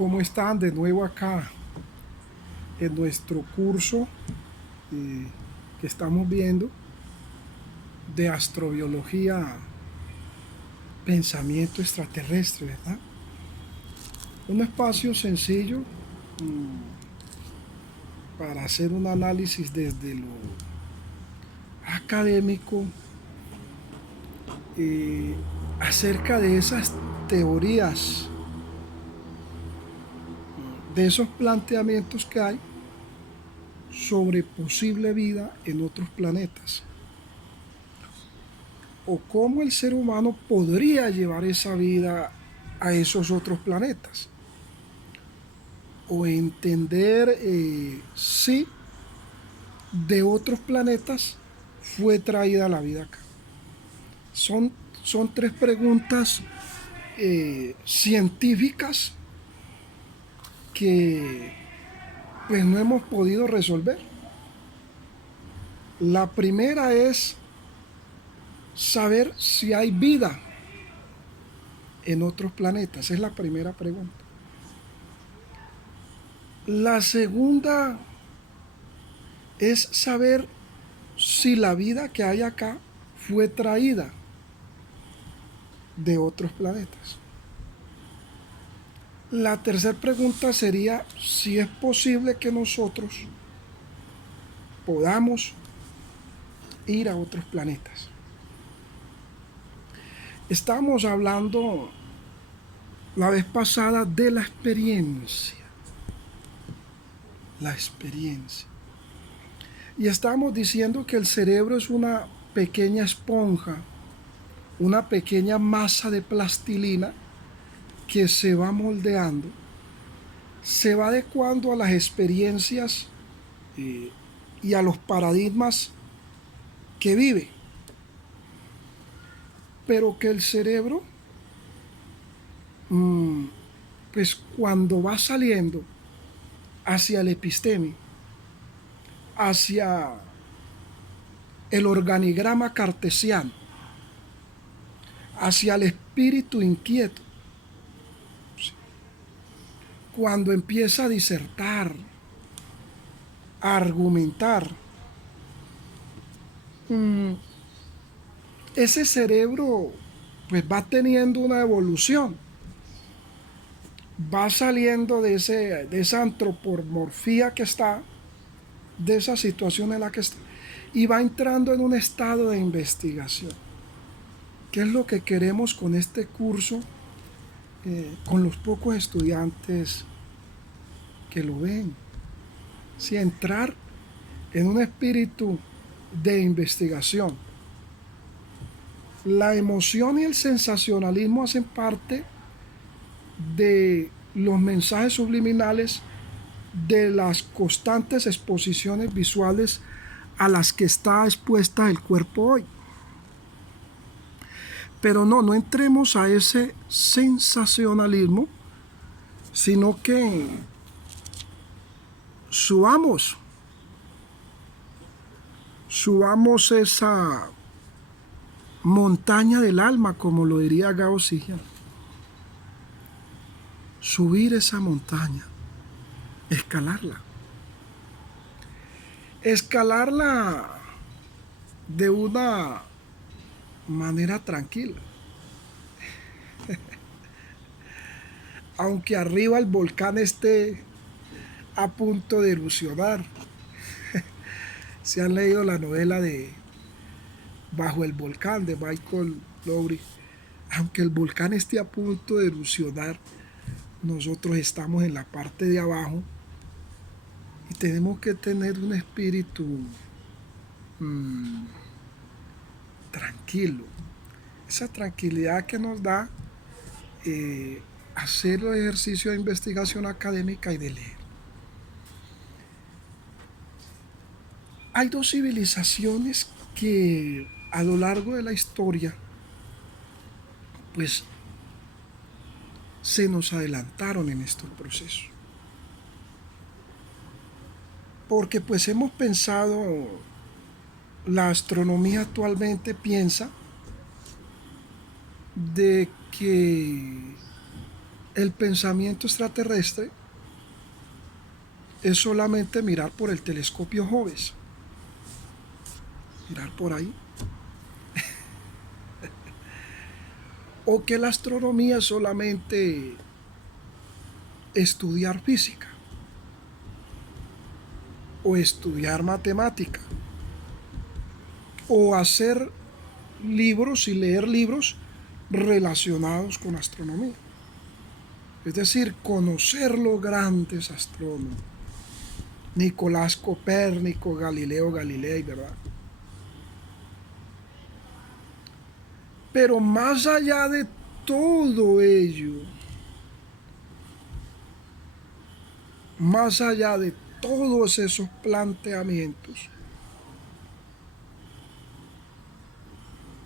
¿Cómo están? De nuevo acá en nuestro curso eh, que estamos viendo de astrobiología, pensamiento extraterrestre, ¿verdad? Un espacio sencillo para hacer un análisis desde lo académico eh, acerca de esas teorías, de esos planteamientos que hay sobre posible vida en otros planetas, o cómo el ser humano podría llevar esa vida a esos otros planetas, o entender si de otros planetas fue traída la vida acá. Son, son tres preguntas científicas que pues no hemos podido resolver. La primera es saber si hay vida en otros planetas. Es la primera pregunta. La segunda es saber si la vida que hay acá fue traída de otros planetas. La tercera pregunta sería si es posible que nosotros podamos ir a otros planetas. Estábamos hablando la vez pasada de la experiencia. La experiencia. Y estábamos diciendo que el cerebro es una pequeña esponja, una pequeña masa de plastilina que se va moldeando, se va adecuando a las experiencias eh, y a los paradigmas que vive. Pero que el cerebro, pues cuando va saliendo hacia el episteme, hacia el organigrama cartesiano, hacia el espíritu inquieto, cuando empieza a disertar, a argumentar, ese cerebro pues va teniendo una evolución, va saliendo de esa antropomorfía que está, de esa situación en la que está, y va entrando en un estado de investigación. ¿Qué es lo que queremos con este curso, con los pocos estudiantes que lo ven? Si entrar en un espíritu de investigación. La emoción y el sensacionalismo hacen parte de los mensajes subliminales de las constantes exposiciones visuales a las que está expuesta el cuerpo hoy. Pero no entremos a ese sensacionalismo, sino que subamos esa montaña del alma, como lo diría Gao Zheng. Subir esa montaña, escalarla. Escalarla de una manera tranquila. Aunque arriba el volcán esté a punto de erosionar. Si han leído la novela de Bajo el volcán de Michael Lowry, aunque el volcán esté a punto de erupcionar, nosotros estamos en la parte de abajo y tenemos que tener un espíritu tranquilo. Esa tranquilidad que nos da hacer el ejercicio de investigación académica y de leer. Hay dos civilizaciones que a lo largo de la historia pues se nos adelantaron en estos procesos. Porque pues hemos pensado, la astronomía actualmente piensa de que el pensamiento extraterrestre es solamente mirar por el telescopio Hubble, mirar por ahí, o que la astronomía es solamente estudiar física o estudiar matemática o hacer libros y leer libros relacionados con astronomía. Es decir, conocer los grandes astrónomos, Nicolás Copérnico, Galileo Galilei, ¿verdad? Pero más allá de todo ello, más allá de todos esos planteamientos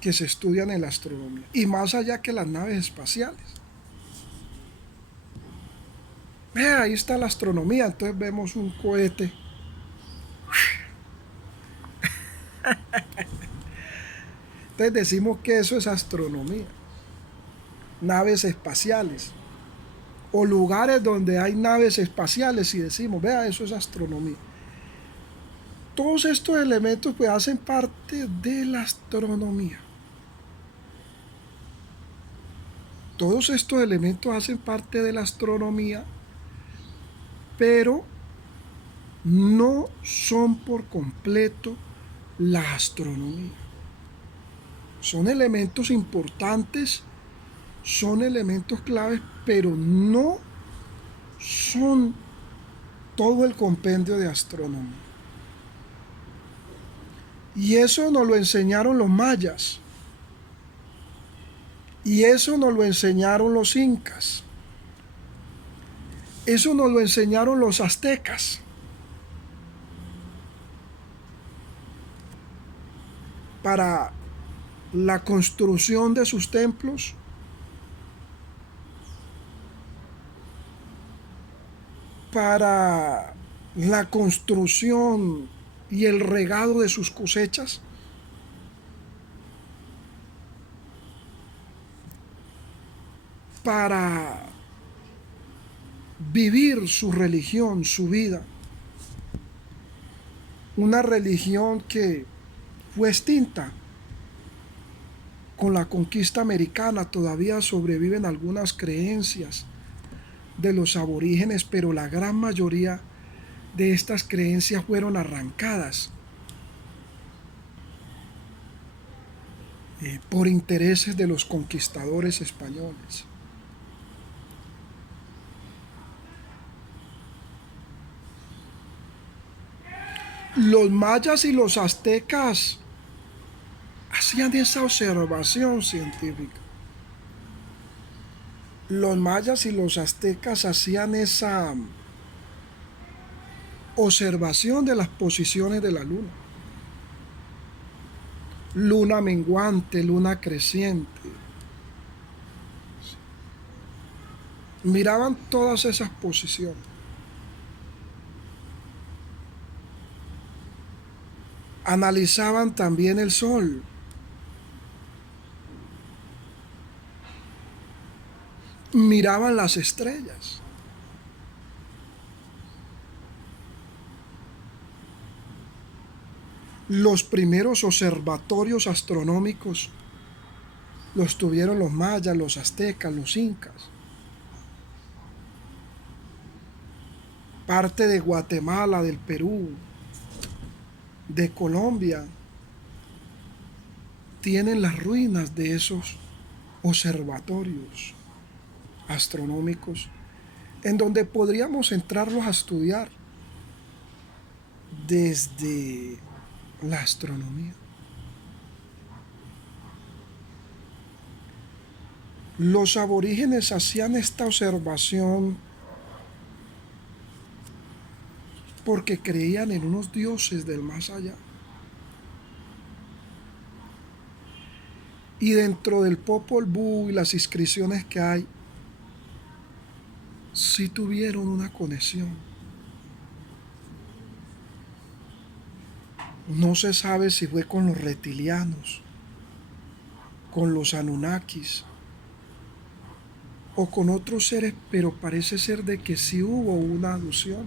que se estudian en la astronomía, y más allá que las naves espaciales. Ahí está la astronomía, entonces vemos un cohete. Entonces decimos que eso es astronomía. Naves espaciales. O lugares donde hay naves espaciales y decimos, vea, eso es astronomía. Todos estos elementos pues hacen parte de la astronomía. Todos estos elementos hacen parte de la astronomía, pero no son por completo la astronomía. Son elementos importantes, son elementos claves, pero no son todo el compendio de astronomía. Y eso nos lo enseñaron los mayas. Y eso nos lo enseñaron los incas. Eso nos lo enseñaron los aztecas. Para la construcción de sus templos, para la construcción y el regado de sus cosechas, para vivir su religión, su vida. Una religión que fue extinta con la conquista americana. Todavía sobreviven algunas creencias de los aborígenes, pero la gran mayoría de estas creencias fueron arrancadas por intereses de los conquistadores españoles. Los mayas y los aztecas hacían esa observación científica. Los mayas y los aztecas hacían esa observación de las posiciones de la luna. Luna menguante, luna creciente. Miraban todas esas posiciones. Analizaban también el sol. Miraban las estrellas. Los primeros observatorios astronómicos los tuvieron los mayas, los aztecas, los incas. Parte de Guatemala, del Perú, de Colombia, tienen las ruinas de esos observatorios astronómicos en donde podríamos entrarlos a estudiar desde la astronomía. Los aborígenes hacían esta observación porque creían en unos dioses del más allá. Y dentro del Popol Vuh y las inscripciones que hay, sí tuvieron una conexión. No se sabe si fue con los reptilianos, con los Anunnakis, o con otros seres, pero parece ser de que sí hubo una alusión,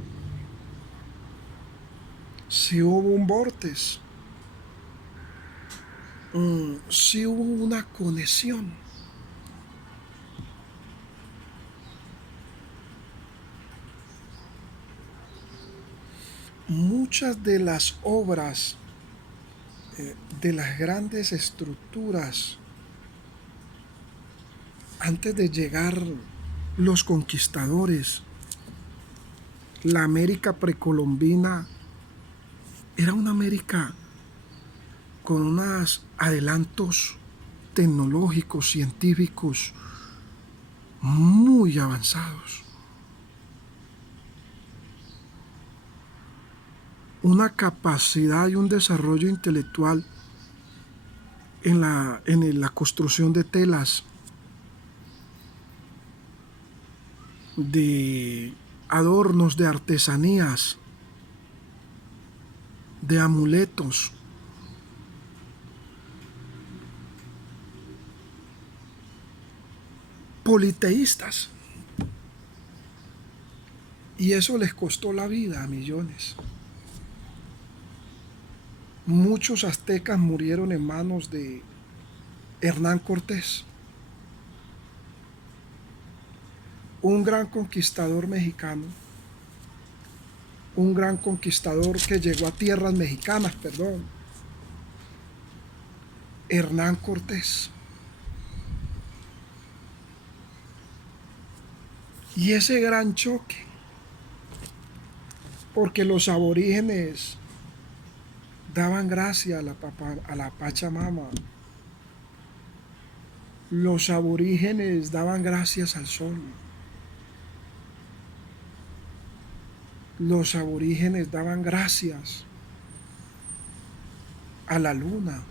sí hubo un vórtice, sí hubo una conexión. Muchas de las obras de las grandes estructuras antes de llegar los conquistadores, la América precolombina era una América con unos adelantos tecnológicos, científicos muy avanzados. Una capacidad y un desarrollo intelectual en la construcción de telas, de adornos, de artesanías, de amuletos. Politeístas. Y eso les costó la vida a millones. Muchos aztecas murieron en manos de Hernán Cortés, un gran conquistador mexicano, un gran conquistador que llegó a tierras mexicanas, perdón, Hernán Cortés. Y ese gran choque, porque los aborígenes daban gracia a la Pachamama, los aborígenes daban gracias al sol, los aborígenes daban gracias a la luna,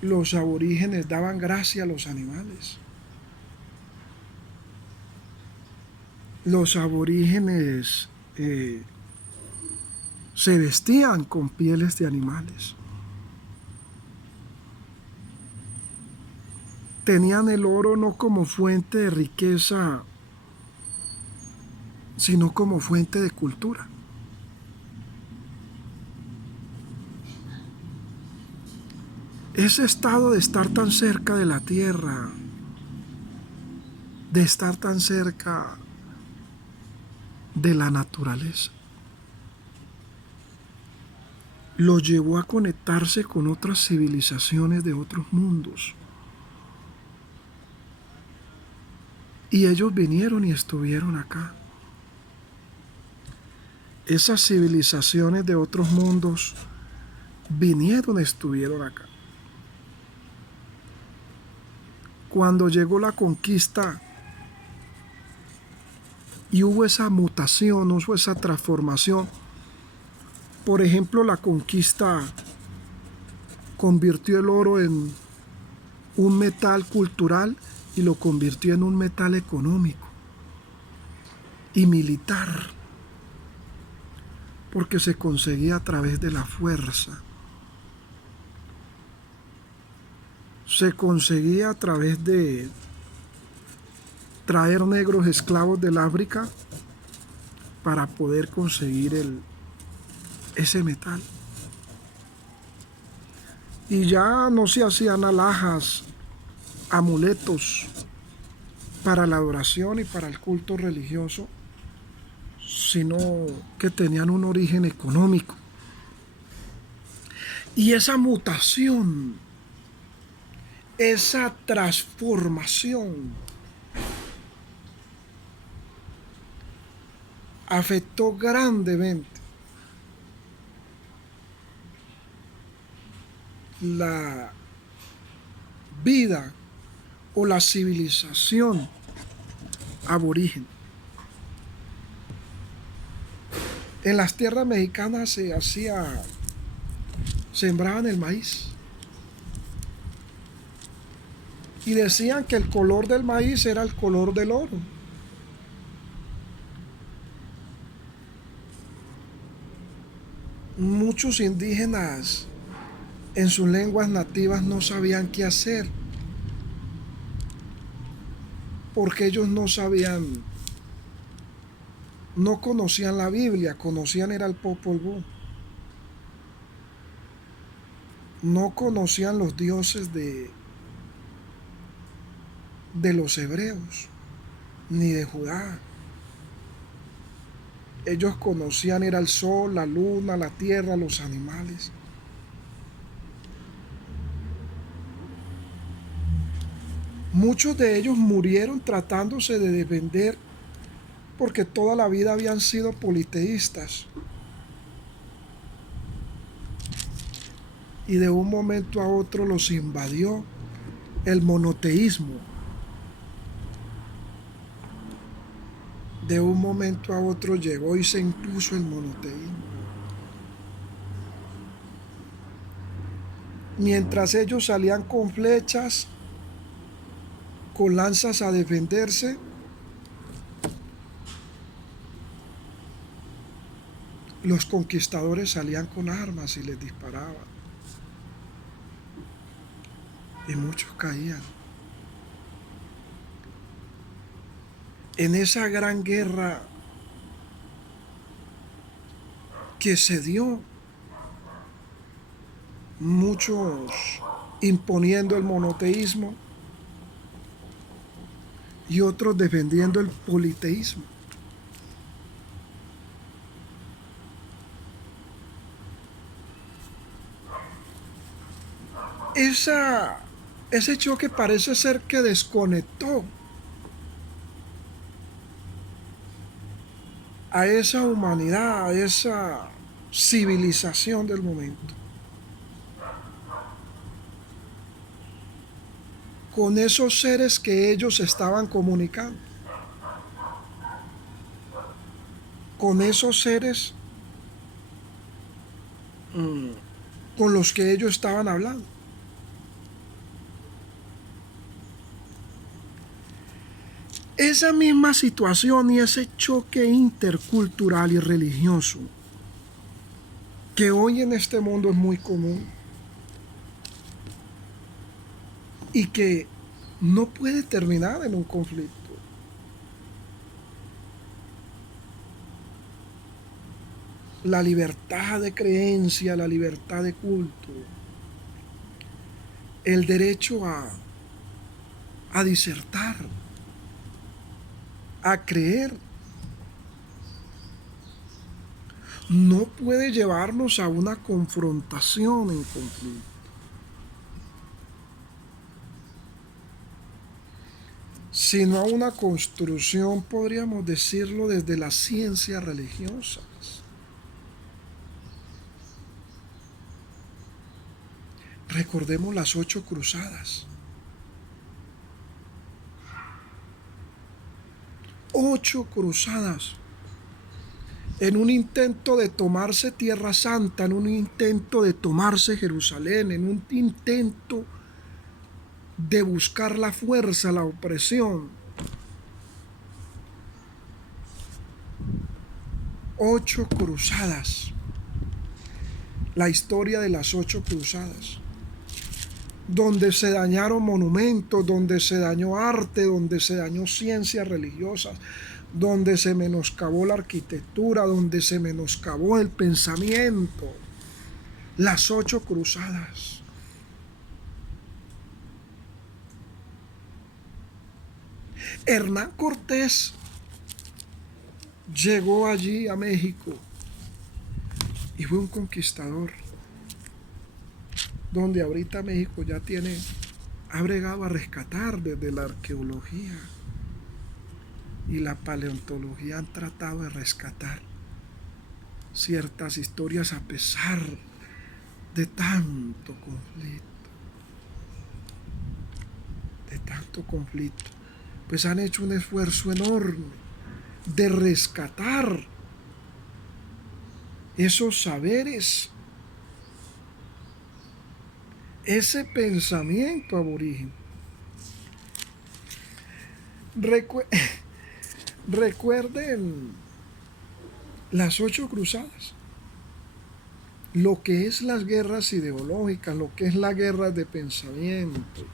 los aborígenes daban gracias a los animales. Los aborígenes se vestían con pieles de animales. Tenían el oro no como fuente de riqueza, sino como fuente de cultura. Ese estado de estar tan cerca de la tierra, de estar tan cerca de la naturaleza, lo llevó a conectarse con otras civilizaciones de otros mundos. Y ellos vinieron y estuvieron acá. Esas civilizaciones de otros mundos vinieron y estuvieron acá. Cuando llegó la conquista y hubo esa mutación, hubo esa transformación, por ejemplo, la conquista convirtió el oro en un metal cultural y lo convirtió en un metal económico y militar, porque se conseguía a través de la fuerza. Se conseguía a través de traer negros esclavos del África para poder conseguir ese metal. Y ya no se hacían alhajas, amuletos para la adoración y para el culto religioso, sino que tenían un origen económico. Y esa mutación, esa transformación afectó grandemente la vida o la civilización aborigen. En las tierras mexicanas sembraban el maíz. Y decían que el color del maíz era el color del oro. Muchos indígenas en sus lenguas nativas no sabían qué hacer porque ellos no sabían, no conocían la Biblia, conocían era el Popol Vuh. No conocían los dioses de los hebreos, ni de Judá. Ellos conocían era el sol, la luna, la tierra, los animales. Muchos de ellos murieron tratándose de defender porque toda la vida habían sido politeístas. Y de un momento a otro los invadió el monoteísmo. De un momento a otro llegó y se impuso el monoteísmo. Mientras ellos salían con flechas, con lanzas a defenderse, los conquistadores salían con armas y les disparaban. Y muchos caían. En esa gran guerra que se dio, muchos imponiendo el monoteísmo y otros defendiendo el politeísmo. Ese choque parece ser que desconectó a esa humanidad, a esa civilización del momento, con esos seres que ellos estaban comunicando, con esos seres con los que ellos estaban hablando. Esa misma situación y ese choque intercultural y religioso que hoy en este mundo es muy común y que no puede terminar en un conflicto. La libertad de creencia, la libertad de culto, el derecho a disertar, a creer, no puede llevarnos a una confrontación en conflicto. Sino a una construcción, podríamos decirlo, desde las ciencias religiosas. Recordemos las 8 cruzadas. 8 cruzadas. En un intento de tomarse Tierra Santa, en un intento de tomarse Jerusalén, en un intento de buscar la fuerza, la opresión. 8 cruzadas. La historia de las 8 cruzadas. Donde se dañaron monumentos, donde se dañó arte, donde se dañó ciencias religiosas, donde se menoscabó la arquitectura, donde se menoscabó el pensamiento. Las 8 cruzadas. Hernán Cortés llegó allí a México y fue un conquistador, donde ahorita México ya ha bregado a rescatar desde la arqueología y la paleontología, han tratado de rescatar ciertas historias a pesar de tanto conflicto, pues han hecho un esfuerzo enorme de rescatar esos saberes, ese pensamiento aborigen. Recuerden las 8 cruzadas, lo que es las guerras ideológicas, lo que es la guerra de pensamiento.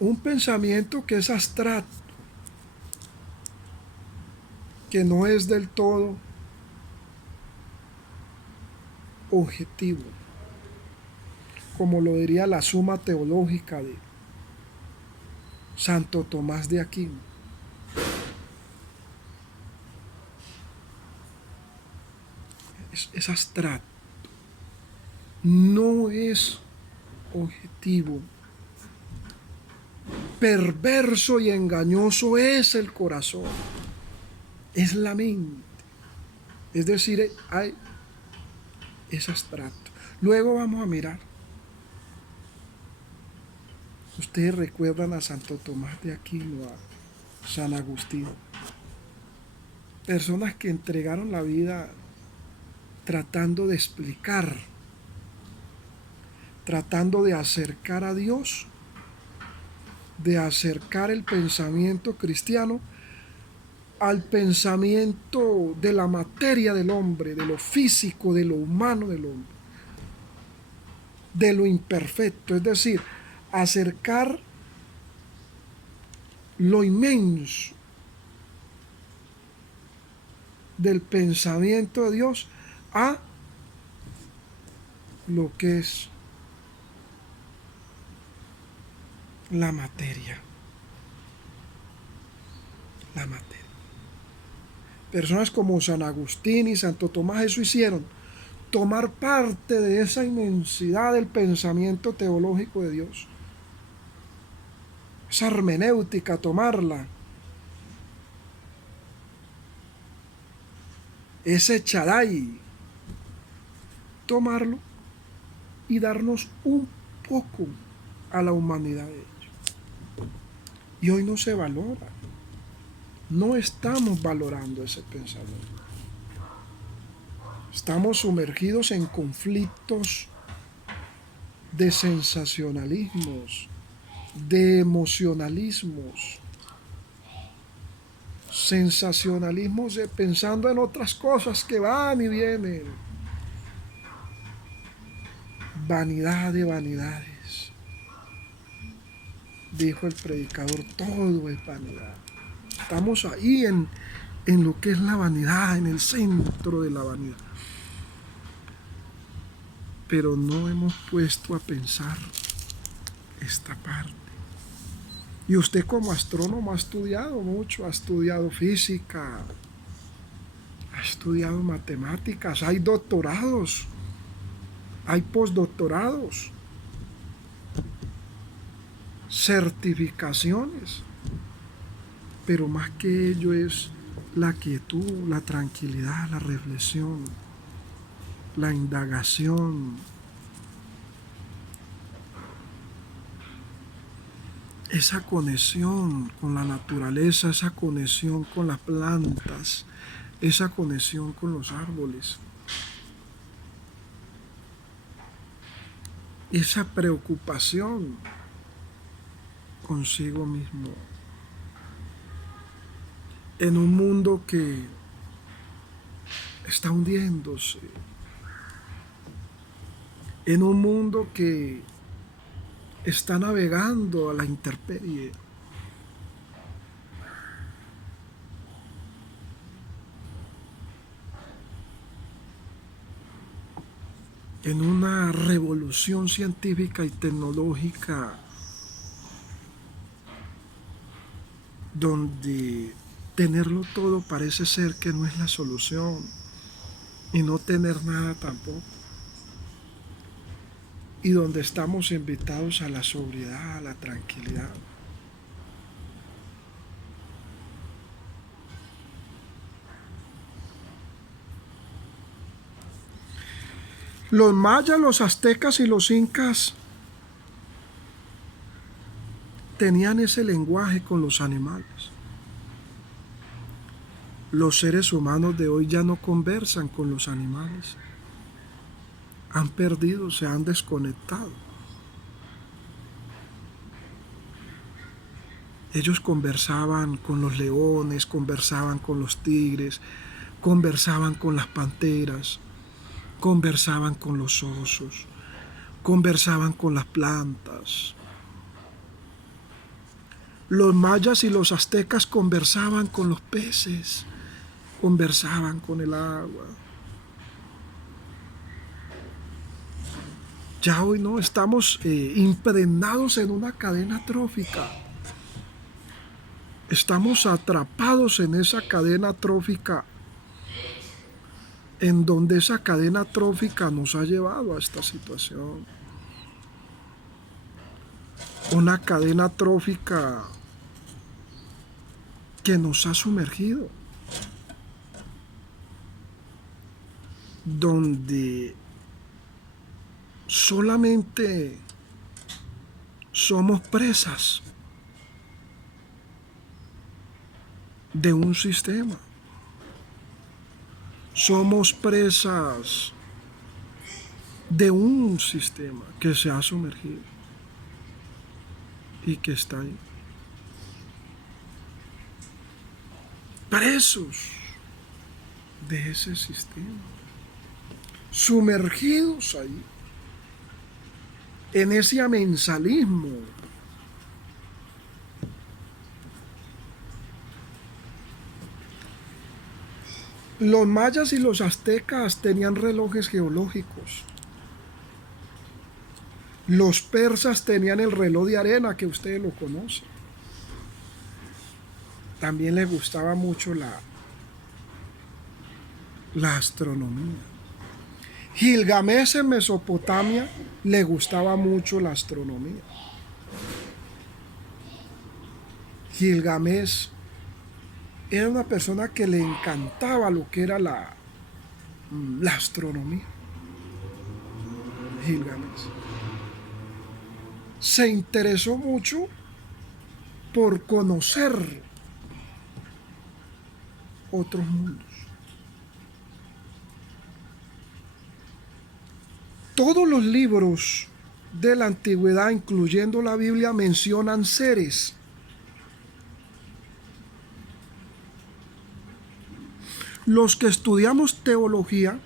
Un pensamiento que es abstracto, que no es del todo objetivo, como lo diría la Suma Teológica de Santo Tomás de Aquino. Es abstracto, no es objetivo. Perverso y engañoso es el corazón, es la mente. Es decir, es abstracto. Luego vamos a mirar. Ustedes recuerdan a Santo Tomás de Aquino, a San Agustín. Personas que entregaron la vida tratando de explicar, tratando de acercar a Dios, de acercar el pensamiento cristiano al pensamiento de la materia del hombre, de lo físico, de lo humano del hombre, de lo imperfecto, es decir, acercar lo inmenso del pensamiento de Dios a lo que es la materia. La materia. Personas como San Agustín y Santo Tomás eso hicieron, tomar parte de esa inmensidad del pensamiento teológico de Dios, esa hermenéutica, tomarla, ese Shaddai, tomarlo y darnos un poco a la humanidad de ellos. Y hoy no se valora. No estamos valorando ese pensamiento. Estamos sumergidos en conflictos de sensacionalismos, de emocionalismos, sensacionalismos de pensando en otras cosas que van y vienen. Vanidad de vanidades. Dijo el predicador, todo es vanidad. Estamos ahí en lo que es la vanidad, en el centro de la vanidad. Pero no hemos puesto a pensar esta parte. Y usted como astrónomo ha estudiado mucho, ha estudiado física, ha estudiado matemáticas, hay doctorados, hay postdoctorados, certificaciones. Pero más que ello es la quietud, la tranquilidad, la reflexión, la indagación. Esa conexión con la naturaleza, esa conexión con las plantas, esa conexión con los árboles. Esa preocupación consigo mismo. En un mundo que está hundiéndose, en un mundo que está navegando a la intemperie, en una revolución científica y tecnológica donde tenerlo todo parece ser que no es la solución y no tener nada tampoco. Y donde estamos invitados a la sobriedad, a la tranquilidad. Los mayas, los aztecas y los incas tenían ese lenguaje con los animales. Los seres humanos de hoy ya no conversan con los animales. Han perdido, se han desconectado. Ellos conversaban con los leones, conversaban con los tigres, conversaban con las panteras, conversaban con los osos, conversaban con las plantas. Los mayas y los aztecas conversaban con los peces, conversaban con el agua. Ya hoy no estamos impregnados en una cadena trófica. Estamos atrapados en esa cadena trófica, en donde esa cadena trófica nos ha llevado a esta situación. Una cadena trófica que nos ha sumergido, donde solamente somos presas de un sistema. Somos presas de un sistema que se ha sumergido y que está ahí. Presos de ese sistema. Sumergidos ahí. En ese amensalismo. Los mayas y los aztecas tenían relojes geológicos. Los persas tenían el reloj de arena, que ustedes lo conocen. También les gustaba mucho la astronomía. Gilgamesh en Mesopotamia le gustaba mucho la astronomía. Gilgamesh era una persona que le encantaba lo que era la astronomía. Gilgamesh se interesó mucho por conocer otros mundos. Todos los libros de la antigüedad, incluyendo la Biblia, mencionan seres. Los que estudiamos teología,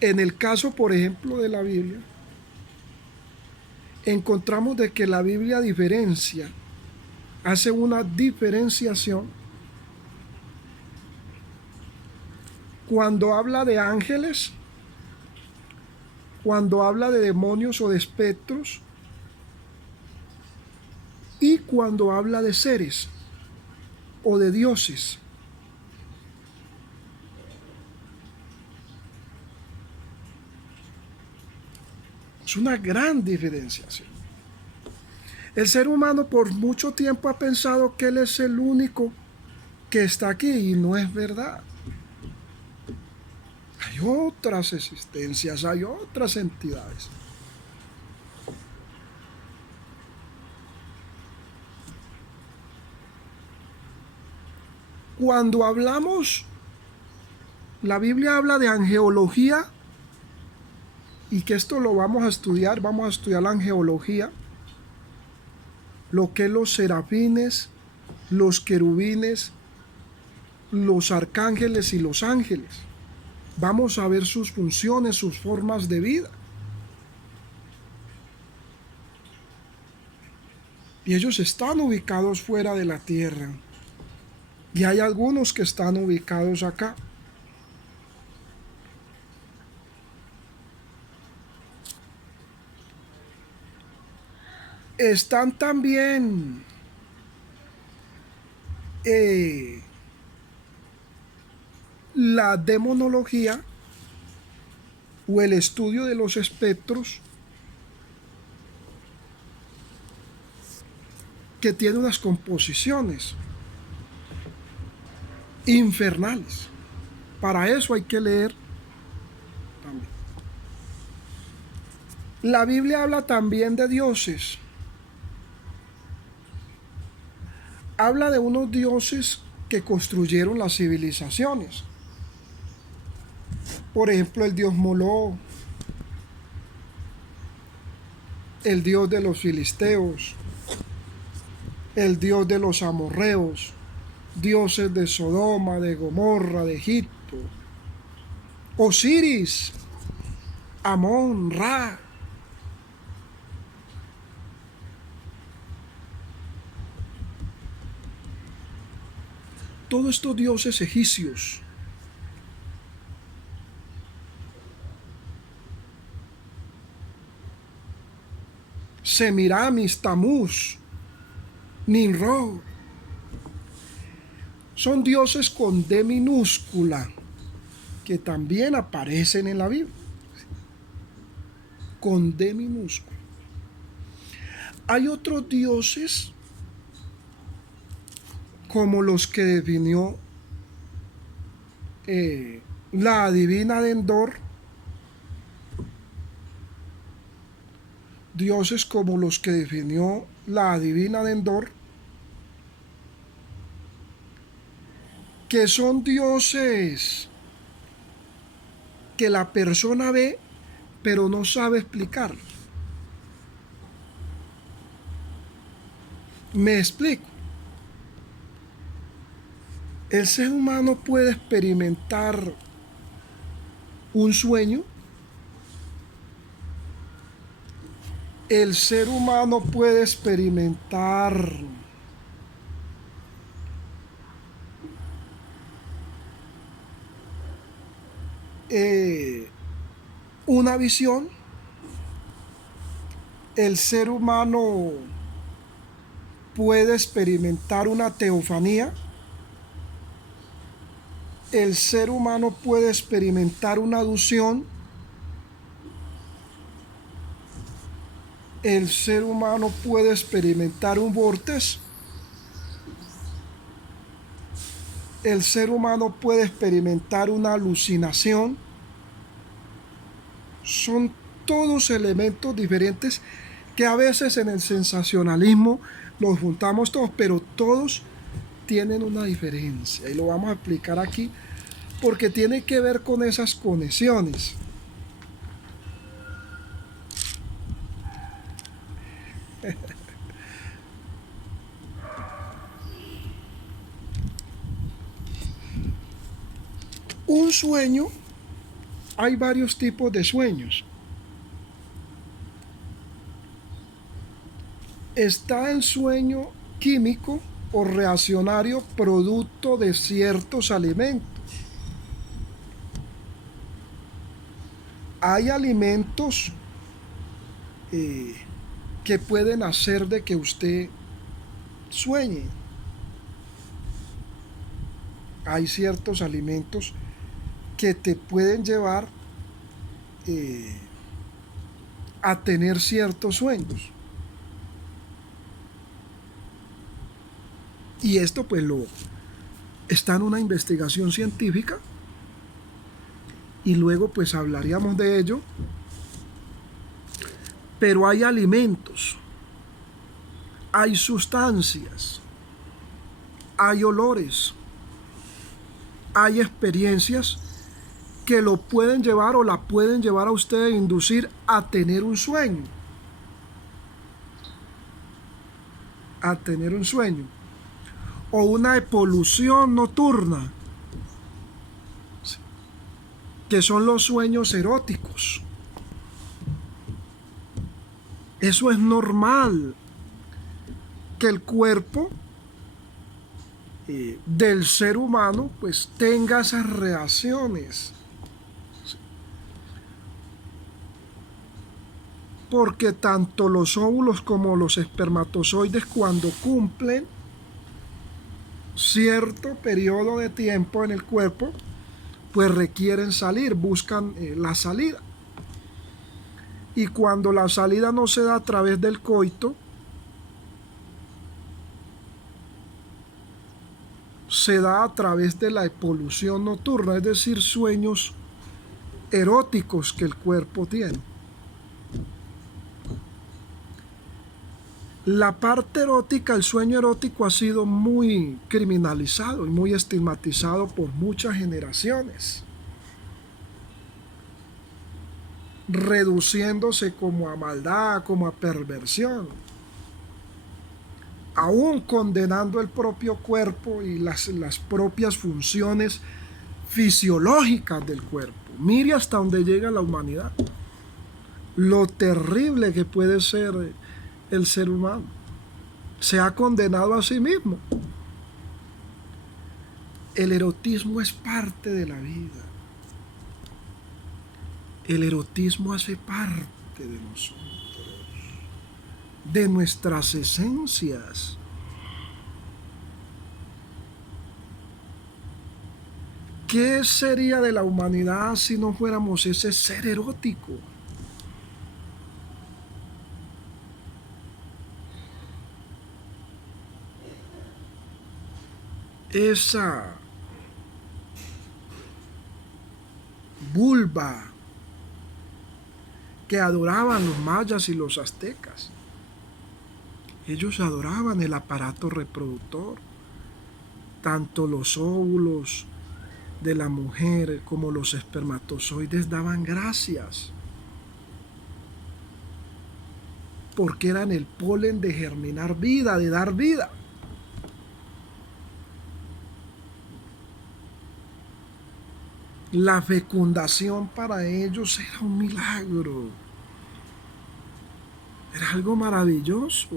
en el caso, por ejemplo, de la Biblia, encontramos de que la Biblia hace una diferenciación cuando habla de ángeles, cuando habla de demonios o de espectros, y cuando habla de seres o de dioses. Es una gran diferenciación. El ser humano por mucho tiempo ha pensado que él es el único que está aquí, y no es verdad. Hay otras existencias, hay otras entidades. Cuando hablamos, la Biblia habla de angeología, y que esto lo vamos a estudiar la angeología, lo que es los serafines, los querubines, los arcángeles y los ángeles. Vamos a ver sus funciones, sus formas de vida. Y ellos están ubicados fuera de la tierra. Y hay algunos que están ubicados acá. Están también la demonología o el estudio de los espectros, que tiene unas composiciones infernales. Para eso hay que leer también. La Biblia habla también de dioses. Habla de unos dioses que construyeron las civilizaciones. Por ejemplo, el dios Moloch, el dios de los filisteos, el dios de los amorreos, dioses de Sodoma, de Gomorra, de Egipto, Osiris, Amón, Ra. todos estos dioses egipcios, Semiramis, Tamuz, Nimrod, son dioses con D minúscula que también aparecen en la Biblia, con D minúscula. Hay otros dioses como los que definió la adivina de Endor, dioses como los que definió la adivina de Endor, que son dioses que la persona ve pero no sabe explicar. Me explico. El ser humano puede experimentar un sueño. El ser humano puede experimentar una visión. El ser humano puede experimentar una teofanía. El ser humano puede experimentar una aducción. El ser humano puede experimentar un vórtice. El ser humano puede experimentar una alucinación. Son todos elementos diferentes que a veces en el sensacionalismo los juntamos todos, pero todos tienen una diferencia. Y lo vamos a explicar aquí porque tiene que ver con esas conexiones. Un sueño, hay varios tipos de sueños. Está el sueño químico o reaccionario producto de ciertos alimentos. Hay alimentos que pueden hacer de que usted sueñe. Hay ciertos alimentos que te pueden llevar a tener ciertos sueños. Y esto pues está en una investigación científica y luego pues hablaríamos de ello. Pero hay alimentos, hay sustancias, hay olores, hay experiencias que lo pueden llevar o la pueden llevar a usted a inducir a tener un sueño. A tener un sueño. O una epolución nocturna, que son los sueños eróticos. Eso es normal, que el cuerpo del ser humano pues tenga esas reacciones. Porque tanto los óvulos como los espermatozoides, cuando cumplen cierto periodo de tiempo en el cuerpo, pues requieren salir, buscan la salida. Y cuando la salida no se da a través del coito, se da a través de la epolución nocturna, es decir, sueños eróticos que el cuerpo tiene. La parte erótica, el sueño erótico ha sido muy criminalizado y muy estigmatizado por muchas generaciones, reduciéndose como a maldad, como a perversión, aún condenando el propio cuerpo y las propias funciones fisiológicas del cuerpo. Mire hasta dónde llega la humanidad, lo terrible que puede ser el ser humano. Se ha condenado a sí mismo. El erotismo es parte de la vida. El erotismo hace parte de nosotros, de nuestras esencias. ¿Qué sería de la humanidad si no fuéramos ese ser erótico? Esa vulva que adoraban los mayas y los aztecas. Ellos adoraban el aparato reproductor, tanto los óvulos de la mujer como los espermatozoides daban gracias, porque eran el polen de germinar vida, de dar vida. La fecundación para ellos era un milagro, era algo maravilloso.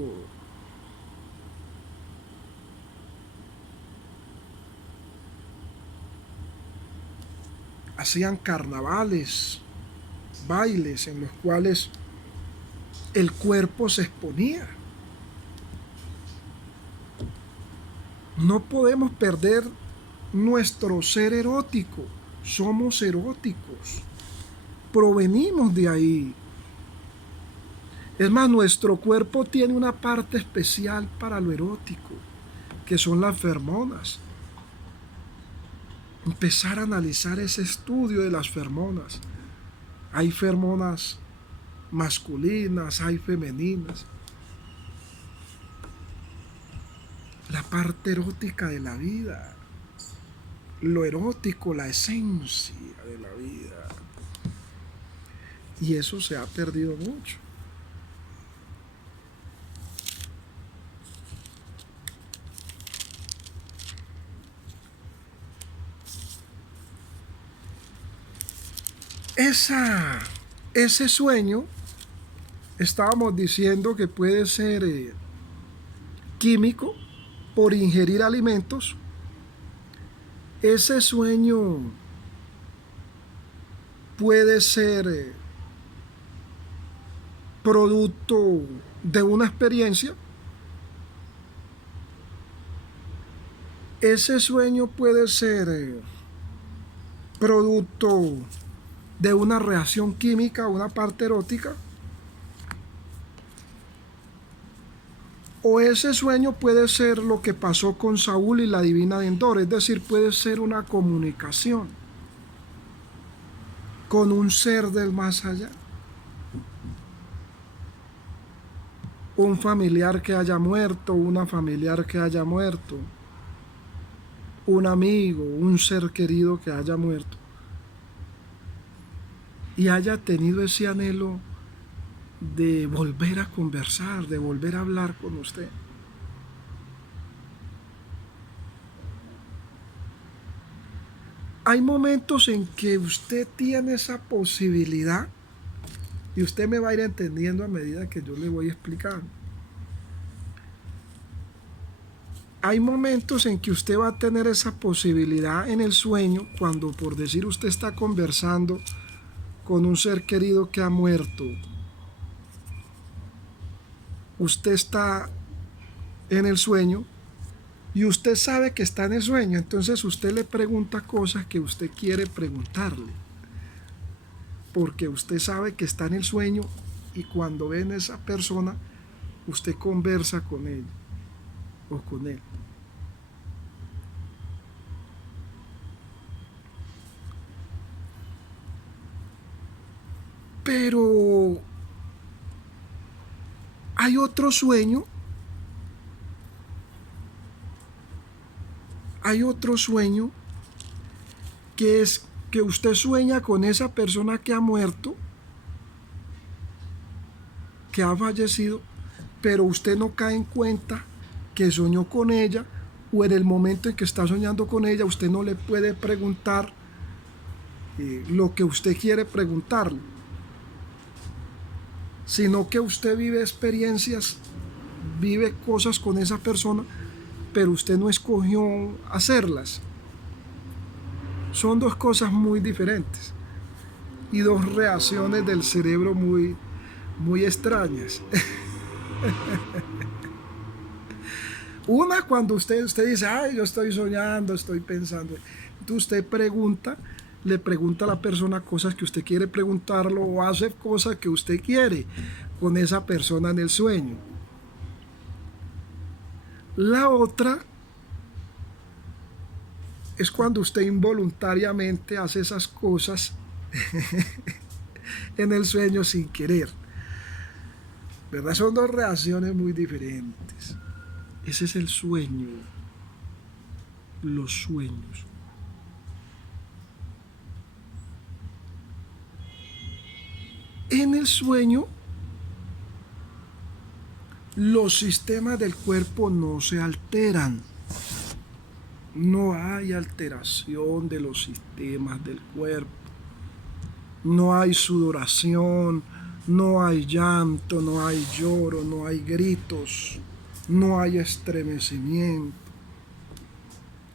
Hacían carnavales, bailes en los cuales el cuerpo se exponía. No podemos perder nuestro ser erótico. Somos eróticos. Provenimos de ahí. Es más, nuestro cuerpo tiene una parte especial para lo erótico, que son las feromonas. Empezar a analizar ese estudio de las feromonas. Hay feromonas masculinas, hay femeninas. La parte erótica de la vida. Lo erótico, la esencia de la vida. Y eso se ha perdido mucho. Ese sueño, estábamos diciendo que puede ser químico por ingerir alimentos. Ese sueño puede ser producto de una experiencia. Ese sueño puede ser producto de una reacción química, una parte erótica. O ese sueño puede ser lo que pasó con Saúl y la divina de Endor, es decir, puede ser una comunicación con un ser del más allá. Un familiar que haya muerto, una familiar que haya muerto, un amigo, un ser querido que haya muerto y haya tenido ese anhelo de volver a conversar, de volver a hablar con usted. Hay momentos en que usted tiene esa posibilidad y usted me va a ir entendiendo a medida que yo le voy explicando. Hay momentos en que usted va a tener esa posibilidad en el sueño cuando, por decir, usted está conversando con un ser querido que ha muerto. Usted está en el sueño y usted sabe que está en el sueño, entonces usted le pregunta cosas que usted quiere preguntarle, porque usted sabe que está en el sueño y cuando ven a esa persona, usted conversa con ella o con él. Pero hay otro sueño, que es que usted sueña con esa persona que ha muerto, que ha fallecido, pero usted no cae en cuenta que soñó con ella, o en el momento en que está soñando con ella, usted no le puede preguntar lo que usted quiere preguntarle, sino que usted vive experiencias, vive cosas con esa persona, pero usted no escogió hacerlas. Son dos cosas muy diferentes y dos reacciones del cerebro muy, muy extrañas. Una, cuando usted dice, ay, yo estoy soñando, estoy pensando. Entonces usted le pregunta a la persona cosas que usted quiere preguntarlo o hace cosas que usted quiere con esa persona en el sueño. La otra es cuando usted involuntariamente hace esas cosas en el sueño sin querer. ¿Verdad? Son dos reacciones muy diferentes. Ese es el sueño, los sueños. En el sueño, los sistemas del cuerpo no se alteran. No hay alteración de los sistemas del cuerpo. No hay sudoración, no hay llanto, no hay lloro, no hay gritos, no hay estremecimiento.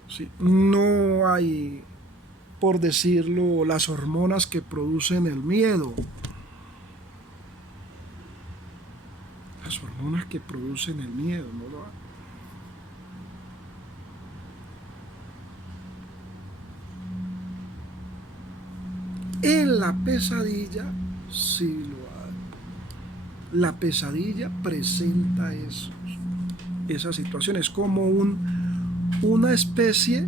¿Sí? No hay, por decirlo, las hormonas que producen el miedo. Las hormonas que producen el miedo, no lo hay. En la pesadilla sí lo hay. La pesadilla presenta esas situaciones como una especie,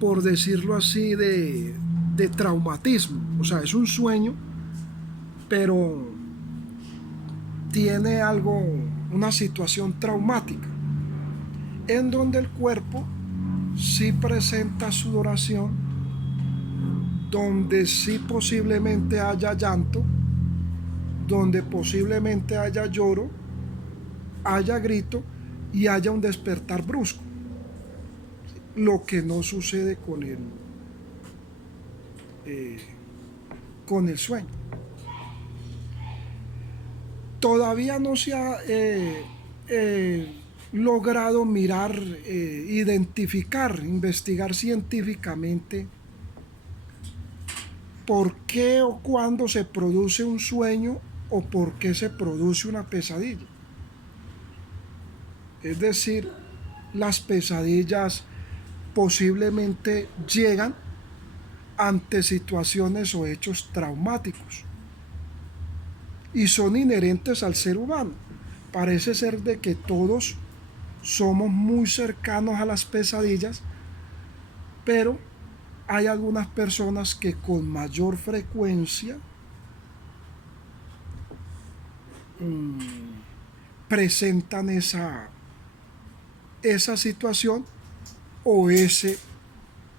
por decirlo así, de traumatismo. O sea, es un sueño, pero tiene algo, una situación traumática, en donde el cuerpo sí presenta sudoración, donde sí posiblemente haya llanto, donde posiblemente haya lloro, haya grito y haya un despertar brusco, lo que no sucede con el sueño. Todavía no se ha logrado mirar, identificar, investigar científicamente por qué o cuándo se produce un sueño o por qué se produce una pesadilla. Es decir, las pesadillas posiblemente llegan ante situaciones o hechos traumáticos y son inherentes al ser humano. Parece ser de que todos somos muy cercanos a las pesadillas, pero hay algunas personas que con mayor frecuencia presentan esa situación o ese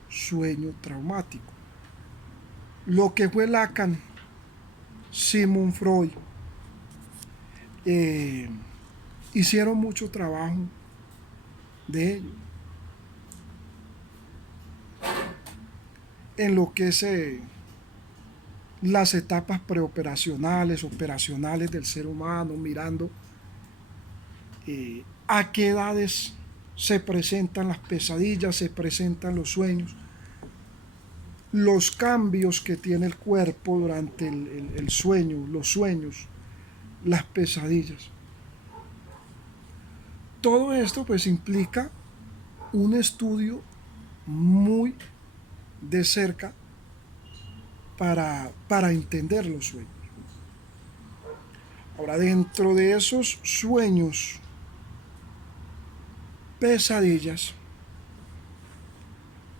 sueño traumático. Lo que fue Lacan, Sigmund Freud, hicieron mucho trabajo de ello. En lo que es las etapas preoperacionales, operacionales del ser humano, mirando a qué edades se presentan las pesadillas, se presentan los sueños, los cambios que tiene el cuerpo durante el sueño, los sueños, las pesadillas. Todo esto pues implica un estudio muy de cerca para entender los sueños. Ahora, dentro de esos sueños, pesadillas,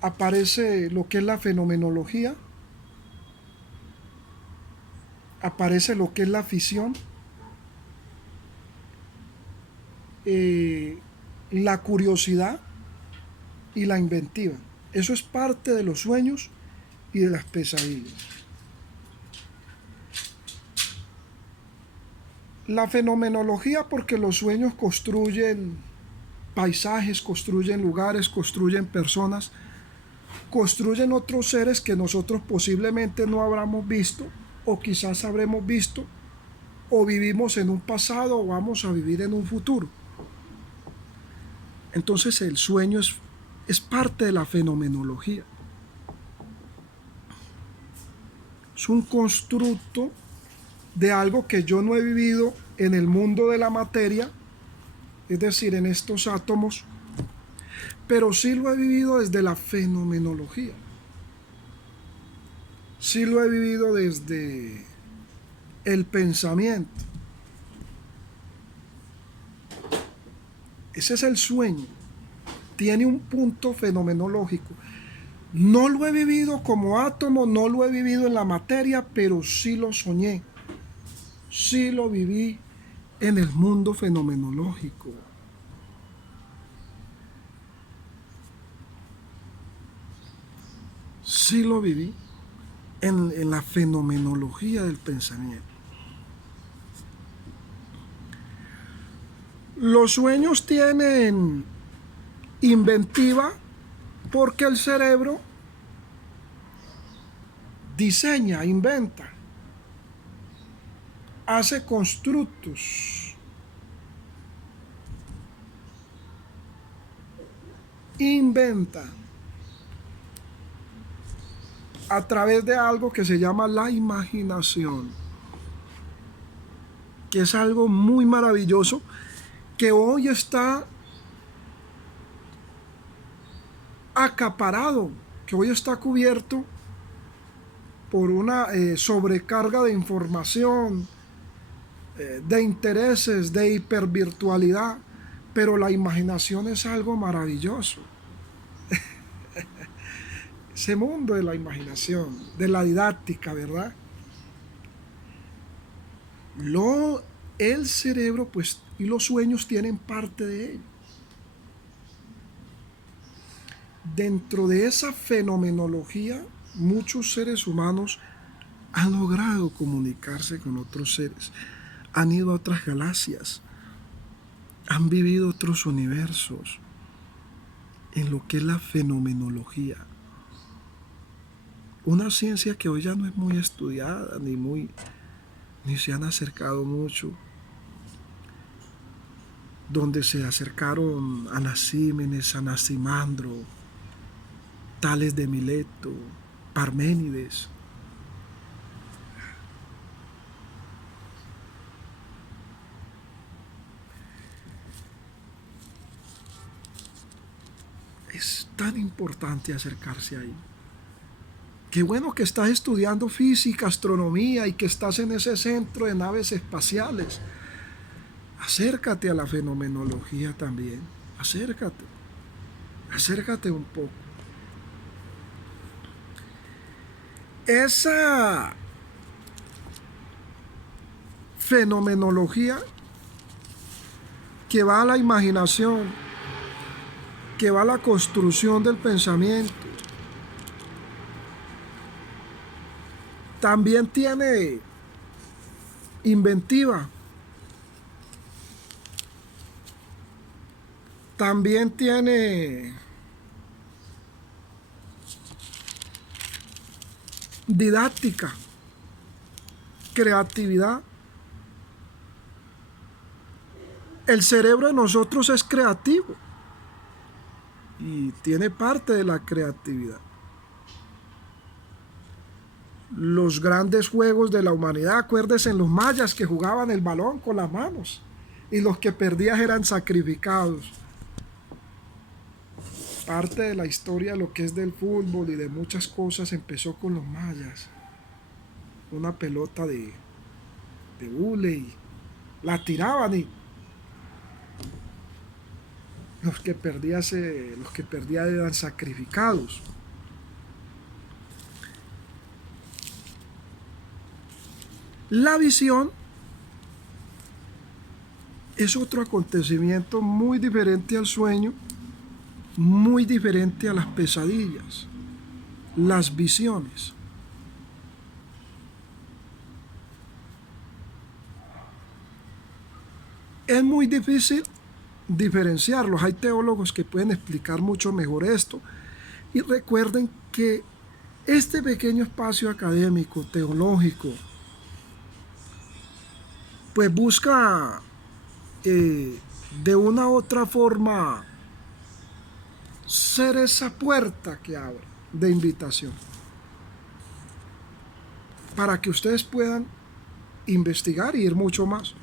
aparece lo que es la fenomenología, aparece lo que es la fisión, la curiosidad y la inventiva. Eso es parte de los sueños y de las pesadillas. La fenomenología, porque los sueños construyen paisajes, construyen lugares, construyen personas, construyen otros seres que nosotros posiblemente no habremos visto o quizás habremos visto o vivimos en un pasado o vamos a vivir en un futuro. Entonces el sueño es parte de la fenomenología. Es un constructo de algo que yo no he vivido en el mundo de la materia, es decir, en estos átomos, pero sí lo he vivido desde la fenomenología. Sí lo he vivido desde el pensamiento. Ese es el sueño. Tiene un punto fenomenológico. No lo he vivido como átomo, no lo he vivido en la materia, pero sí lo soñé. Sí lo viví en el mundo fenomenológico. Sí lo viví en la fenomenología del pensamiento. Los sueños tienen inventiva porque el cerebro diseña, inventa, hace constructos, inventa a través de algo que se llama la imaginación, que es algo muy maravilloso que hoy está acaparado, que hoy está cubierto por una sobrecarga de información, de intereses, de hipervirtualidad, pero la imaginación es algo maravilloso. Ese mundo de la imaginación, de la didáctica, ¿verdad? El cerebro, pues, y los sueños tienen parte de ello. Dentro de esa fenomenología, muchos seres humanos han logrado comunicarse con otros seres, han ido a otras galaxias, han vivido otros universos, en lo que es la fenomenología. Una ciencia que hoy ya no es muy estudiada, ni se han acercado mucho, donde se acercaron Anaxímenes, Anaximandro, Tales de Mileto, Parménides. Es tan importante acercarse ahí. Qué bueno que estás estudiando física, astronomía y que estás en ese centro de naves espaciales. Acércate a la fenomenología también. Acércate. Acércate un poco. Esa fenomenología que va a la imaginación, que va a la construcción del pensamiento, también tiene inventiva, también tiene didáctica, creatividad. El cerebro de nosotros es creativo y tiene parte de la creatividad. Los grandes juegos de la humanidad, acuérdense en los mayas que jugaban el balón con las manos y los que perdían eran sacrificados. Parte de la historia, lo que es del fútbol y de muchas cosas, empezó con los mayas. Una pelota de hule y la tiraban y los que perdían eran sacrificados. La visión es otro acontecimiento muy diferente al sueño, muy diferente a las pesadillas, las visiones. Es muy difícil diferenciarlos. Hay teólogos que pueden explicar mucho mejor esto. Y recuerden que este pequeño espacio académico, teológico, pues busca de una u otra forma ser esa puerta que abre de invitación para que ustedes puedan investigar y ir mucho más.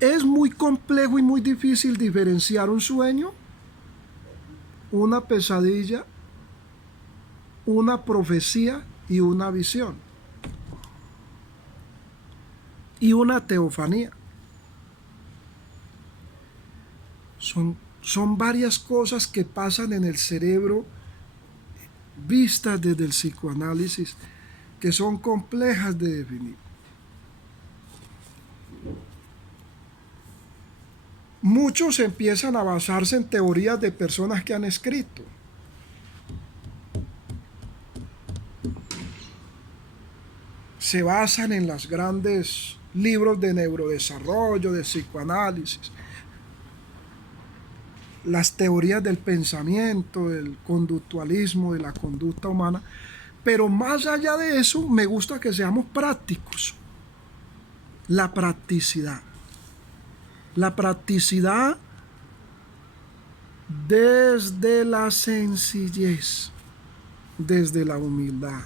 Es muy complejo y muy difícil diferenciar un sueño, una pesadilla, una profecía y una visión y una teofanía. Son varias cosas que pasan en el cerebro vistas desde el psicoanálisis que son complejas de definir. Muchos empiezan a basarse en teorías de personas que han escrito. Se basan en los grandes libros de neurodesarrollo, de psicoanálisis, las teorías del pensamiento, del conductualismo, de la conducta humana. Pero más allá de eso, me gusta que seamos prácticos. La practicidad. La practicidad desde la sencillez, desde la humildad,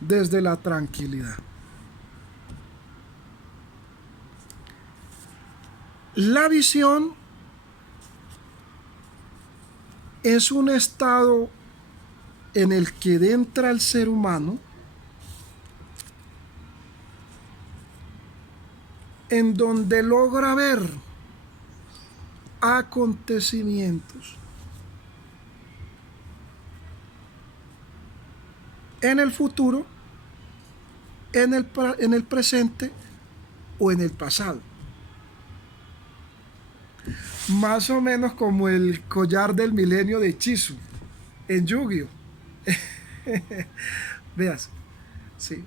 desde la tranquilidad. La visión es un estado en el que entra el ser humano en donde logra ver acontecimientos en el futuro, en el presente o en el pasado. Más o menos como el collar del milenio de Chizu en Yu-Gi-Oh. Veas, sí.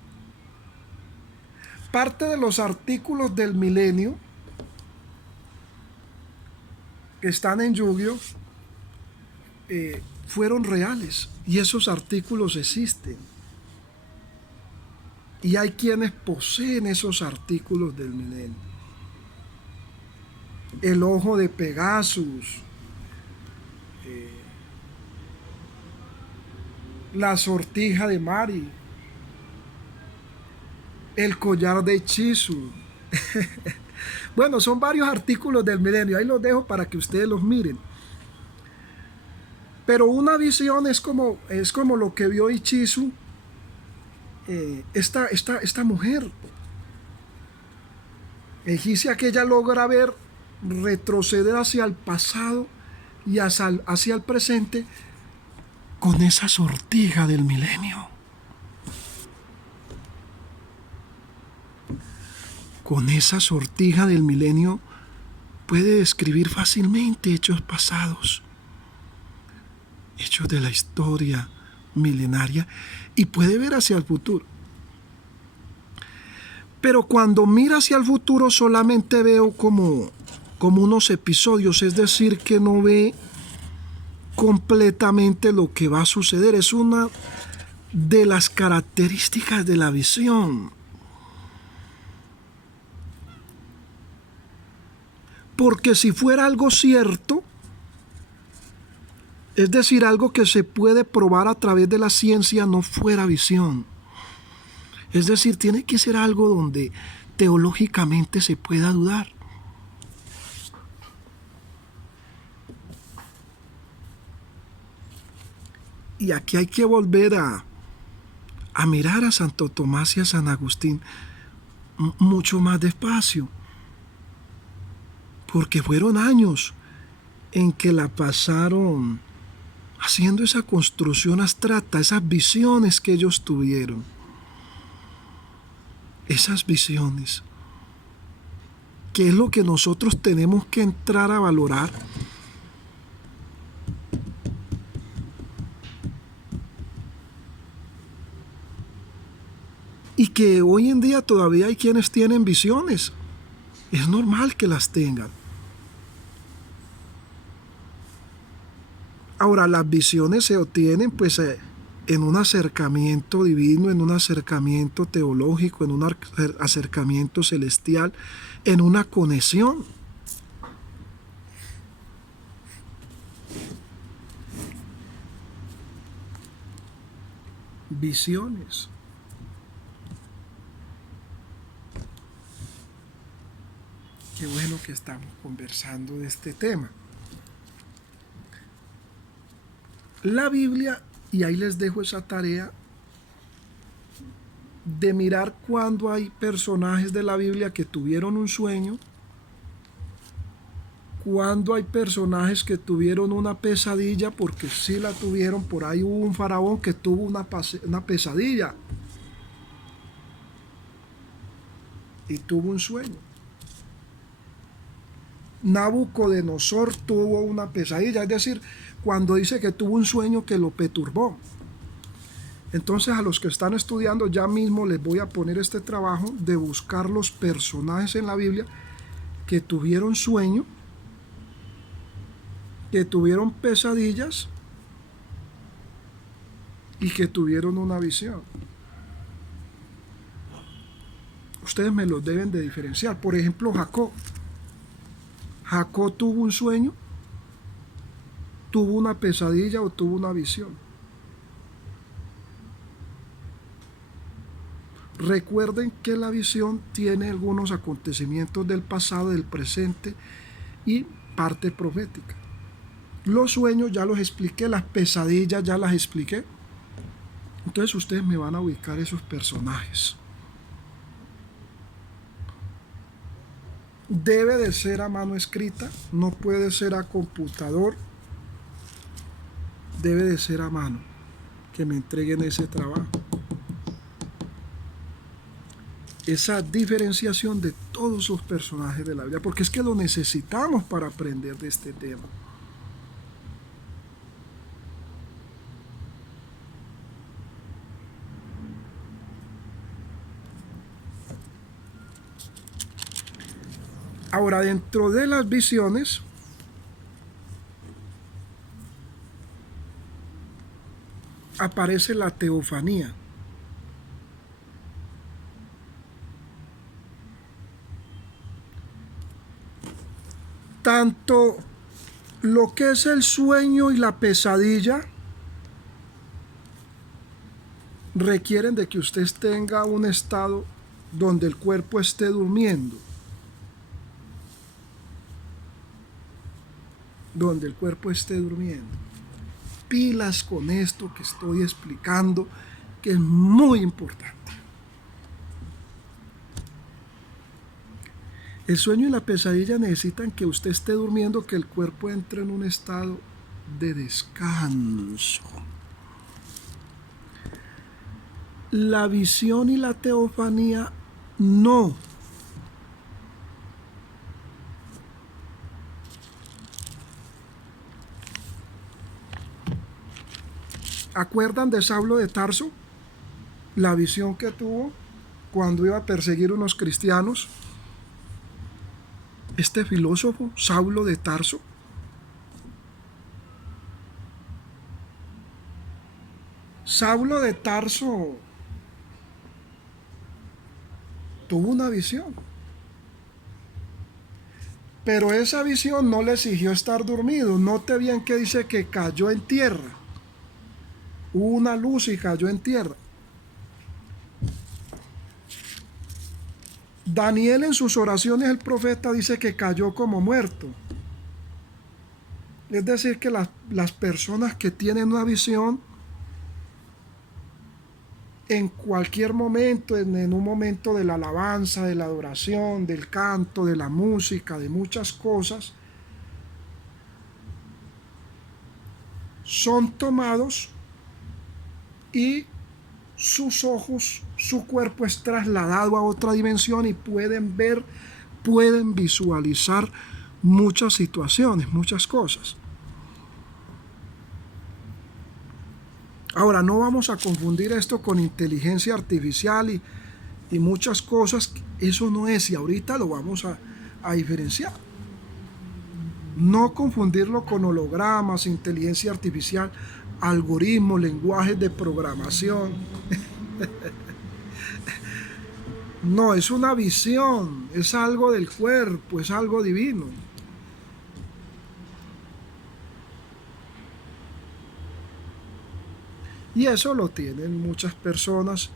Parte de los artículos del milenio que están en Yu-Gi-Oh fueron reales y esos artículos existen. Y hay quienes poseen esos artículos del milenio. El ojo de Pegasus, la sortija de Mari, el collar de Chizu. Bueno, son varios artículos del milenio, ahí los dejo para que ustedes los miren. Pero una visión es como lo que vio Ichizu, esta mujer egipcia, que ella logra ver, retroceder hacia el pasado y hacia el presente con esa sortija del milenio. Con esa sortija del milenio puede describir fácilmente hechos pasados, hechos de la historia milenaria, y puede ver hacia el futuro. Pero cuando mira hacia el futuro solamente veo como unos episodios, es decir, que no ve completamente lo que va a suceder. Es una de las características de la visión. Porque si fuera algo cierto, es decir, algo que se puede probar a través de la ciencia, no fuera visión. Es decir, tiene que ser algo donde teológicamente se pueda dudar. Y aquí hay que volver a mirar a Santo Tomás y a San Agustín mucho más despacio, porque fueron años en que la pasaron haciendo esa construcción abstracta, esas visiones que ellos tuvieron. Esas visiones, que es lo que nosotros tenemos que entrar a valorar. Y que hoy en día todavía hay quienes tienen visiones. Es normal que las tengan. Ahora, las visiones se obtienen pues en un acercamiento divino, en un acercamiento teológico, en un acercamiento celestial, en una conexión. visiones. Qué bueno que estamos conversando de este tema. La Biblia, y ahí les dejo esa tarea de mirar cuando hay personajes de la Biblia que tuvieron un sueño, cuando hay personajes que tuvieron una pesadilla, porque sí la tuvieron. Por ahí hubo un faraón que tuvo una pesadilla y tuvo un sueño. Nabucodonosor tuvo una pesadilla, es decir, cuando dice que tuvo un sueño que lo perturbó. Entonces, a los que están estudiando, ya mismo les voy a poner este trabajo de buscar los personajes en la Biblia que tuvieron sueño, que tuvieron pesadillas y que tuvieron una visión. Ustedes me los deben de diferenciar. Por ejemplo, Jacob. Jacob tuvo un sueño, tuvo una pesadilla o tuvo una visión. Recuerden que la visión tiene algunos acontecimientos del pasado, del presente y parte profética. Los sueños ya los expliqué, las pesadillas ya las expliqué. Entonces ustedes me van a ubicar esos personajes. Debe de ser a mano escrita, no puede ser a computador, debe de ser a mano, que me entreguen ese trabajo. Esa diferenciación de todos los personajes de la Biblia, porque es que lo necesitamos para aprender de este tema. Ahora, dentro de las visiones, aparece la teofanía. Tanto lo que es el sueño y la pesadilla requieren de que usted tenga un estado donde el cuerpo esté durmiendo. Donde el cuerpo esté durmiendo. Pilas con esto que estoy explicando, que es muy importante. El sueño y la pesadilla necesitan que usted esté durmiendo, que el cuerpo entre en un estado de descanso. La visión y la teofanía no. ¿Acuerdan de Saulo de Tarso? La visión que tuvo cuando iba a perseguir unos cristianos. Este filósofo, Saulo de Tarso, Saulo de Tarso tuvo una visión, pero esa visión no le exigió estar dormido. Note bien que dice que cayó en tierra. Hubo una luz y cayó en tierra. Daniel, en sus oraciones, el profeta, dice que cayó como muerto. Es decir, que las personas que tienen una visión, en cualquier momento, en un momento de la alabanza, de la adoración, del canto, de la música, de muchas cosas, son tomados y sus ojos, su cuerpo es trasladado a otra dimensión y pueden ver, pueden visualizar muchas situaciones, muchas cosas. Ahora, no vamos a confundir esto con inteligencia artificial y muchas cosas. Eso no es, y ahorita lo vamos a diferenciar. No confundirlo con hologramas, inteligencia artificial, algoritmos, lenguajes de programación. No, es una visión, es algo del cuerpo, es algo divino. Y eso lo tienen muchas personas,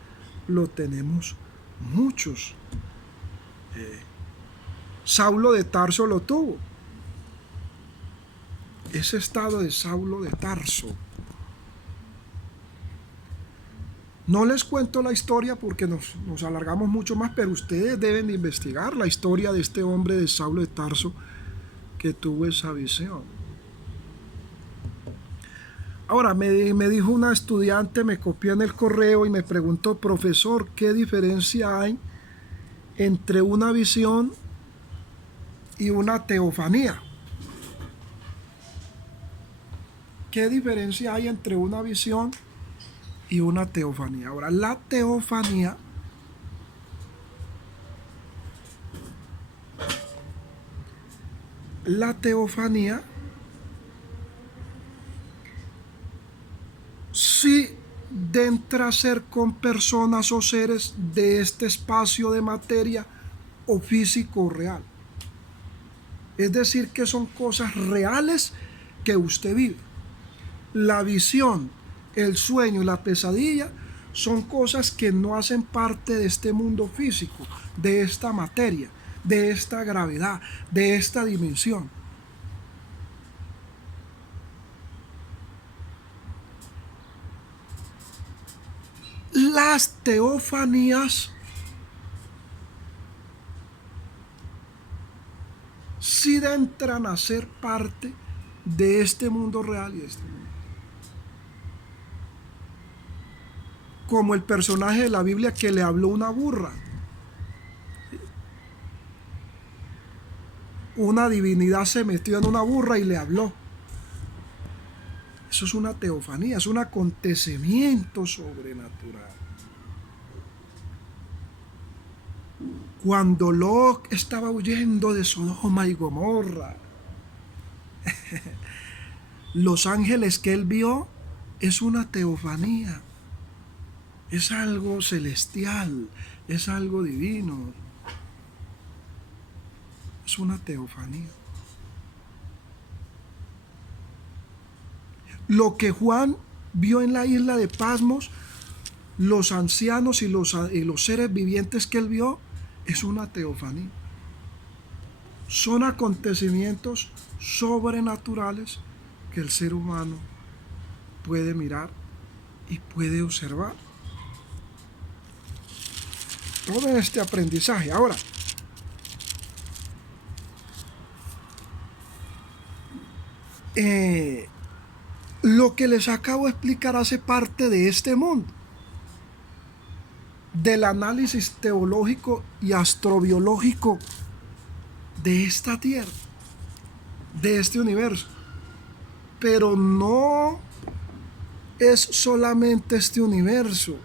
lo tenemos muchos. Saulo de Tarso lo tuvo. Ese estado de Saulo de Tarso. No les cuento la historia porque nos alargamos mucho más, pero ustedes deben de investigar la historia de este hombre de Saulo de Tarso que tuvo esa visión. Ahora, me dijo una estudiante, me copió en el correo y me preguntó: profesor, ¿qué diferencia hay entre una visión y una teofanía? ¿Qué diferencia hay entre una visión y una teofanía? Ahora, la teofanía sí entra a ser con personas o seres de este espacio de materia o físico real. Es decir, que son cosas reales que usted vive. La visión, el sueño y la pesadilla son cosas que no hacen parte de este mundo físico, de esta materia, de esta gravedad, de esta dimensión. Las teofanías sí entran a ser parte de este mundo real y de este mundo. Como el personaje de la Biblia que le habló una burra. Una divinidad se metió en una burra y le habló. Eso es una teofanía, es un acontecimiento sobrenatural. Cuando Lot estaba huyendo de Sodoma y Gomorra, los ángeles que él vio es una teofanía, es algo celestial, es algo divino, es una teofanía. Lo que Juan vio en la isla de Patmos, los ancianos y los seres vivientes que él vio, es una teofanía. Son acontecimientos sobrenaturales que el ser humano puede mirar y puede observar. Todo este aprendizaje. Ahora, lo que les acabo de explicar hace parte de este mundo, del análisis teológico y astrobiológico de esta tierra, de este universo. Pero no es solamente este universo,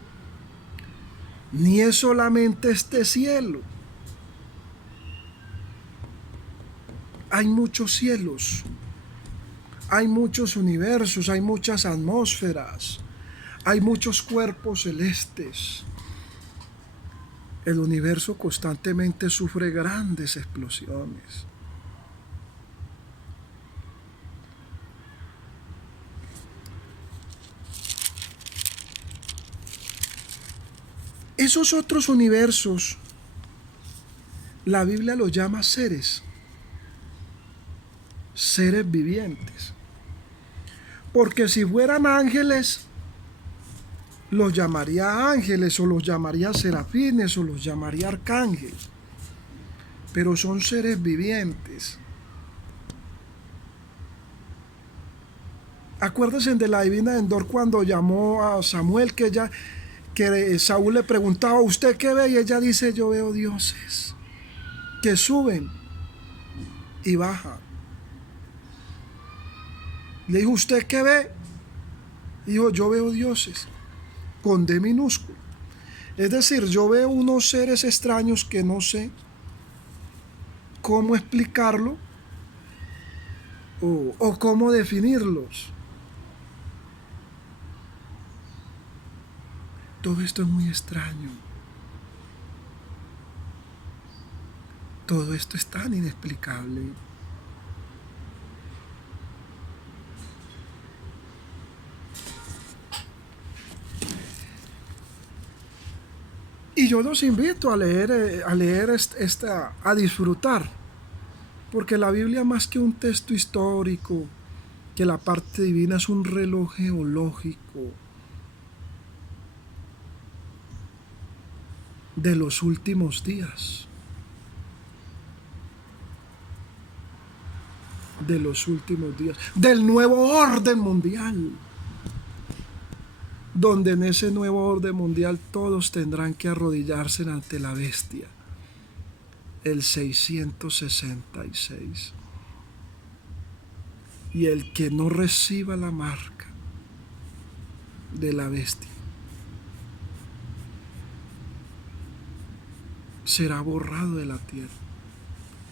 ni es solamente este cielo. Hay muchos cielos, hay muchos universos, hay muchas atmósferas, hay muchos cuerpos celestes. El universo constantemente sufre grandes explosiones. Esos otros universos, la Biblia los llama seres vivientes. Porque si fueran ángeles, los llamaría ángeles o los llamaría serafines o los llamaría arcángeles. Pero son seres vivientes. Acuérdense de la divina Endor cuando llamó a Samuel, que Saúl le preguntaba: ¿usted qué ve? Y ella dice: yo veo dioses que suben y bajan. Le dijo: ¿usted qué ve? Dijo: yo veo dioses, con D minúsculo. Es decir, yo veo unos seres extraños que no sé cómo explicarlo o cómo definirlos. Todo esto es muy extraño. Todo esto es tan inexplicable. Y yo los invito a leer a disfrutar, porque la Biblia más que un texto histórico, que la parte divina es un reloj geológico de los últimos días, del nuevo orden mundial, donde en ese nuevo orden mundial todos tendrán que arrodillarse ante la bestia, el 666. Y el que no reciba la marca de la bestia será borrado de la tierra.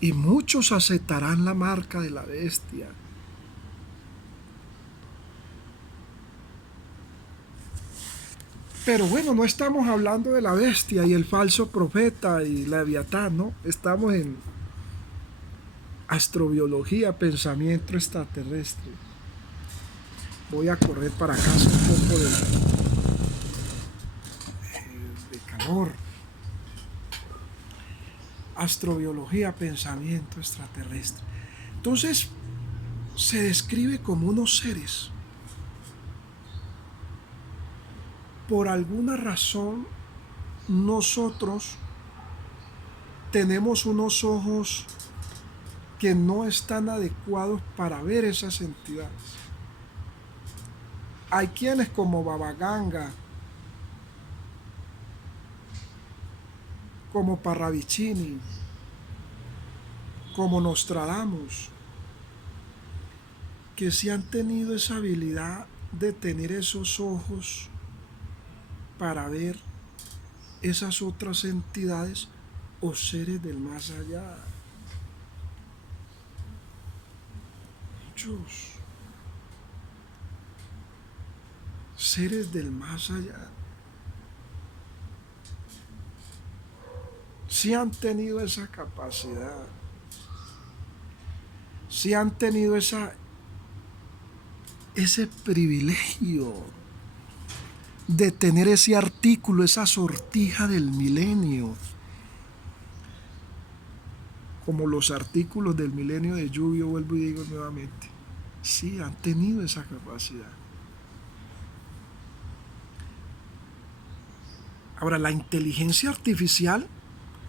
Y muchos aceptarán la marca de la bestia. Pero bueno, no estamos hablando de la bestia y el falso profeta y Leviatán, ¿no? Estamos en astrobiología, pensamiento extraterrestre. Voy a correr para acá un poco de calor. Astrobiología, pensamiento extraterrestre. Entonces, se describe como unos seres. Por alguna razón, nosotros tenemos unos ojos que no están adecuados para ver esas entidades. Hay quienes como Baba Ganga, como Parravicini, como Nostradamus, que sí han tenido esa habilidad de tener esos ojos para ver esas otras entidades o seres del más allá. Muchos seres del más allá sí han tenido esa capacidad, sí han tenido ese privilegio de tener ese artículo, esa sortija del milenio, como los artículos del milenio de lluvia, vuelvo y digo nuevamente, sí han tenido esa capacidad. Ahora, la inteligencia artificial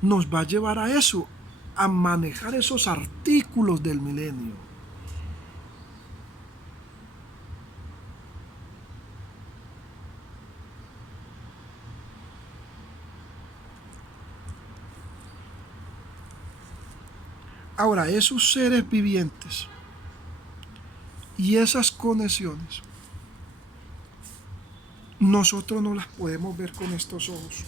nos va a llevar a eso, a manejar esos artículos del milenio. Ahora, esos seres vivientes y esas conexiones, nosotros no las podemos ver con estos ojos.